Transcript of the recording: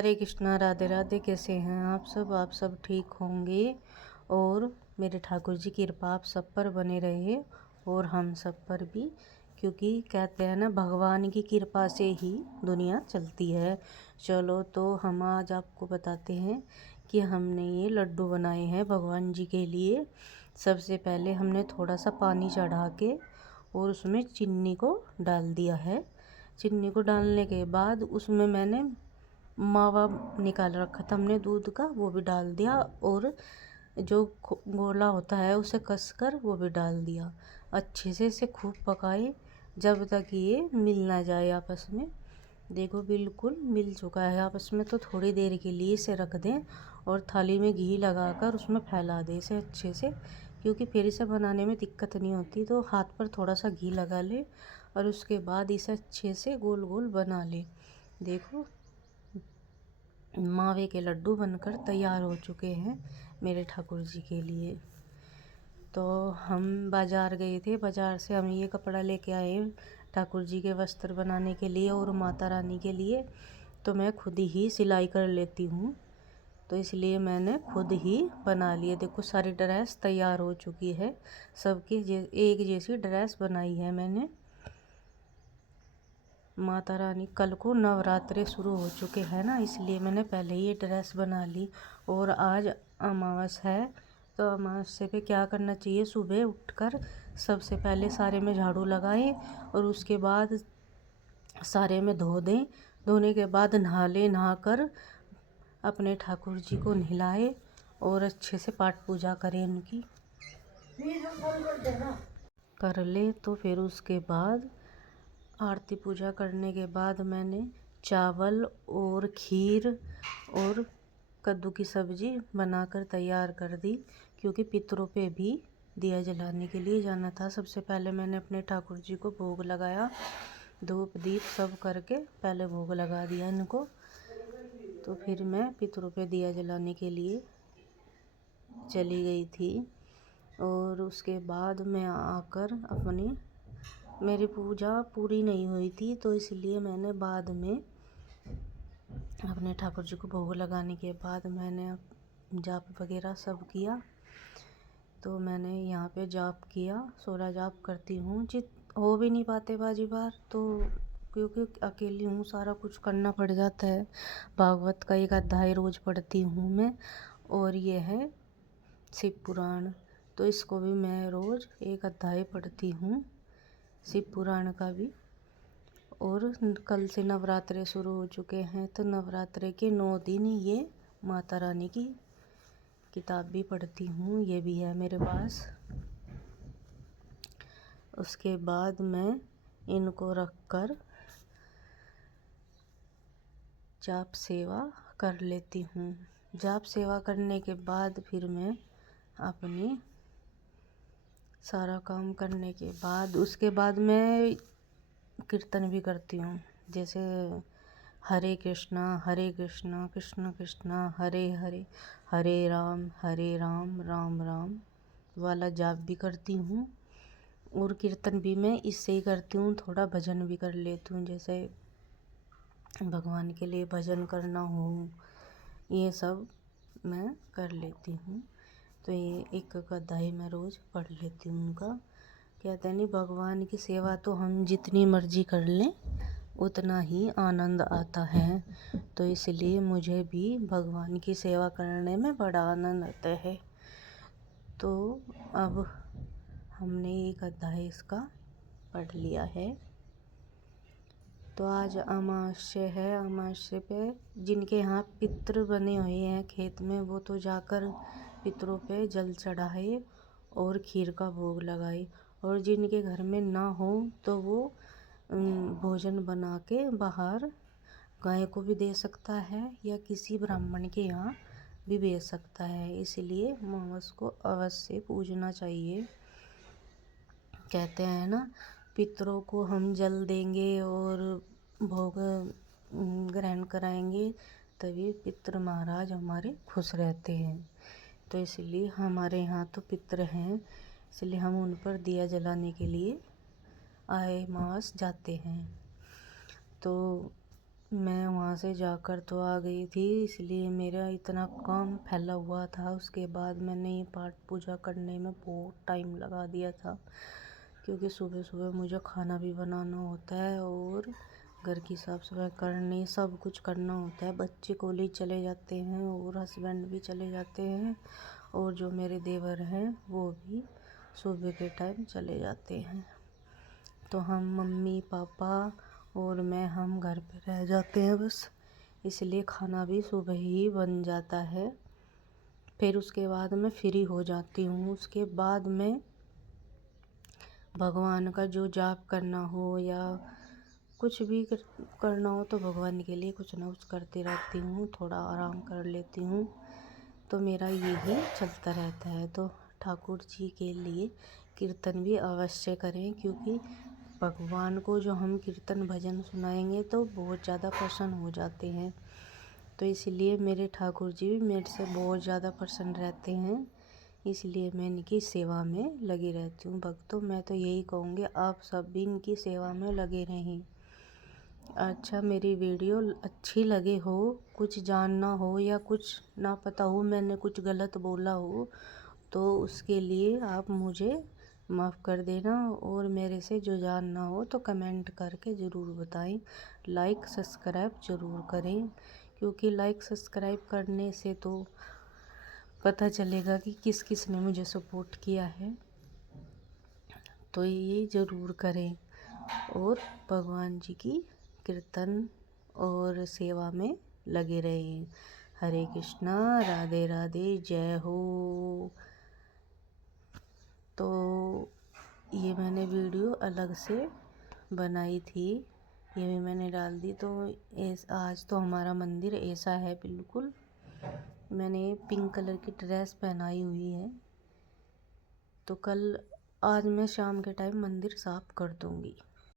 हरे कृष्णा, राधे राधे। कैसे हैं आप सब ठीक होंगे और मेरे ठाकुर जी की कृपा आप सब पर बने रहे और हम सब पर भी, क्योंकि कहते हैं ना, भगवान की कृपा से ही दुनिया चलती है। चलो तो हम आज आपको बताते हैं कि हमने ये लड्डू बनाए हैं भगवान जी के लिए। सबसे पहले हमने थोड़ा सा पानी चढ़ा के और उसमें चीनी को डाल दिया है। चीनी को डालने के बाद उसमें मैंने मावा निकाल रखा था हमने दूध का, वो भी डाल दिया और जो गोला होता है उसे कसकर वो भी डाल दिया। अच्छे से इसे खूब पकाए जब तक ये मिल ना जाए आपस में। देखो बिल्कुल मिल चुका है आपस में, तो थोड़ी देर के लिए इसे रख दें और थाली में घी लगाकर उसमें फैला दें इसे अच्छे से, क्योंकि फिर इसे बनाने में दिक्कत नहीं होती। तो हाथ पर थोड़ा सा घी लगा ले और उसके बाद इसे अच्छे से गोल गोल बना ले। देखो मावे के लड्डू बनकर तैयार हो चुके हैं मेरे ठाकुर जी के लिए। तो हम बाज़ार गए थे, बाज़ार से हम ये कपड़ा लेके आए ठाकुर जी के वस्त्र बनाने के लिए और माता रानी के लिए। तो मैं खुद ही सिलाई कर लेती हूँ, तो इसलिए मैंने खुद ही बना लिए। देखो सारी ड्रेस तैयार हो चुकी है, सबकी एक जैसी ड्रेस बनाई है मैंने। माता रानी कल को नवरात्रे शुरू हो चुके हैं ना, इसलिए मैंने पहले ही ये ड्रेस बना ली। और आज अमावस है, तो अमावस्या पे क्या करना चाहिए, सुबह उठकर सबसे पहले सारे में झाड़ू लगाएं और उसके बाद सारे में धो दें। धोने के बाद नहा लें, नहाकर अपने ठाकुर जी को नहलाए और अच्छे से पाठ पूजा करें उनकी कर ले। तो फिर उसके बाद आरती पूजा करने के बाद मैंने चावल और खीर और कद्दू की सब्ज़ी बनाकर तैयार कर दी, क्योंकि पितरों पे भी दिया जलाने के लिए जाना था। सबसे पहले मैंने अपने ठाकुर जी को भोग लगाया, धूप दीप सब करके पहले भोग लगा दिया इनको। तो फिर मैं पितरों पे दिया जलाने के लिए चली गई थी। और उसके बाद मैं आकर मेरी पूजा पूरी नहीं हुई थी, तो इसलिए मैंने बाद में अपने ठाकुर जी को भोग लगाने के बाद मैंने जाप वगैरह सब किया। तो मैंने यहाँ पे जाप किया, 16 जाप करती हूँ। हो भी नहीं पाते बाजी बार, तो क्योंकि अकेली हूँ सारा कुछ करना पड़ जाता है। भागवत का एक अध्याय रोज़ पढ़ती हूँ मैं, और ये है शिव पुराण, तो इसको भी मैं रोज़ एक अध्याय पढ़ती हूँ शिव पुराण का भी। और कल से नवरात्रे शुरू हो चुके हैं, तो नवरात्रे के 9 दिन ये माता रानी की किताब भी पढ़ती हूँ, ये भी है मेरे पास। उसके बाद मैं इनको रखकर जाप सेवा कर लेती हूँ। जाप सेवा करने के बाद फिर मैं अपनी सारा काम करने के बाद उसके बाद मैं कीर्तन भी करती हूँ। जैसे हरे कृष्णा कृष्ण कृष्णा हरे हरे, हरे राम राम राम वाला जाप भी करती हूँ। और कीर्तन भी मैं इससे ही करती हूँ, थोड़ा भजन भी कर लेती हूँ, जैसे भगवान के लिए भजन करना हो, ये सब मैं कर लेती हूँ। तो ये एक अध्याय मैं रोज़ पढ़ लेती हूँ उनका। कहते हैं नहीं, भगवान की सेवा तो हम जितनी मर्जी कर लें उतना ही आनंद आता है। तो इसलिए मुझे भी भगवान की सेवा करने में बड़ा आनंद आता है। तो अब हमने एक अध्याय इसका पढ़ लिया है। तो आज अमावस्या है, अमावस्या पे जिनके यहाँ पितृ बने हुए हैं खेत में, वो तो जाकर पितरों पे जल चढ़ाए और खीर का भोग लगाए। और जिनके घर में ना हो तो वो भोजन बना के बाहर गाय को भी दे सकता है या किसी ब्राह्मण के यहाँ भी भेज सकता है। इसलिए अमावस को अवश्य पूजना चाहिए। कहते हैं ना, पितरों को हम जल देंगे और भोग ग्रहण कराएंगे, तभी पितृ महाराज हमारे खुश रहते हैं। तो इसलिए हमारे यहाँ तो पितृ हैं, इसलिए हम उन पर दिया जलाने के लिए आए मास जाते हैं। तो मैं वहाँ से जाकर तो आ गई थी, इसलिए मेरा इतना काम फैला हुआ था। उसके बाद मैंने ये पाठ पूजा करने में बहुत टाइम लगा दिया था, क्योंकि सुबह सुबह मुझे खाना भी बनाना होता है और घर की साफ़ सफाई करनी, सब कुछ करना होता है। बच्चे कॉलेज चले जाते हैं और हस्बैंड भी चले जाते हैं, और जो मेरे देवर हैं वो भी सुबह के टाइम चले जाते हैं। तो हम मम्मी पापा और मैं हम घर पे रह जाते हैं बस, इसलिए खाना भी सुबह ही बन जाता है। फिर उसके बाद मैं फ्री हो जाती हूँ। उसके बाद मैं भगवान का जो जाप करना हो या कुछ भी करना हो तो भगवान के लिए कुछ ना कुछ करती रहती हूँ, थोड़ा आराम कर लेती हूँ। तो मेरा यही चलता रहता है। तो ठाकुर जी के लिए कीर्तन भी अवश्य करें, क्योंकि भगवान को जो हम कीर्तन भजन सुनाएंगे तो बहुत ज़्यादा प्रसन्न हो जाते हैं। तो इसलिए मेरे ठाकुर जी भी मेरे से बहुत ज़्यादा प्रसन्न रहते हैं, इसलिए मैं इनकी सेवा में लगी रहती हूँ। भक्तों, मैं तो यही कहूँगी आप सब भी इनकी सेवा में लगे रहें। अच्छा, मेरी वीडियो अच्छी लगे हो, कुछ जानना हो या कुछ ना पता हो, मैंने कुछ गलत बोला हो तो उसके लिए आप मुझे माफ़ कर देना, और मेरे से जो जानना हो तो कमेंट करके ज़रूर बताएं। लाइक सब्सक्राइब ज़रूर करें, क्योंकि लाइक सब्सक्राइब करने से तो पता चलेगा कि किस किस ने मुझे सपोर्ट किया है। तो ये ज़रूर करें और भगवान जी की कीर्तन और सेवा में लगे रहें। हरे कृष्णा, राधे राधे, जय हो। तो ये मैंने वीडियो अलग से बनाई थी, ये भी मैंने डाल दी। तो आज तो हमारा मंदिर ऐसा है बिल्कुल। मैंने पिंक कलर की ड्रेस पहनाई हुई है, तो आज मैं शाम के टाइम मंदिर साफ़ कर दूँगी।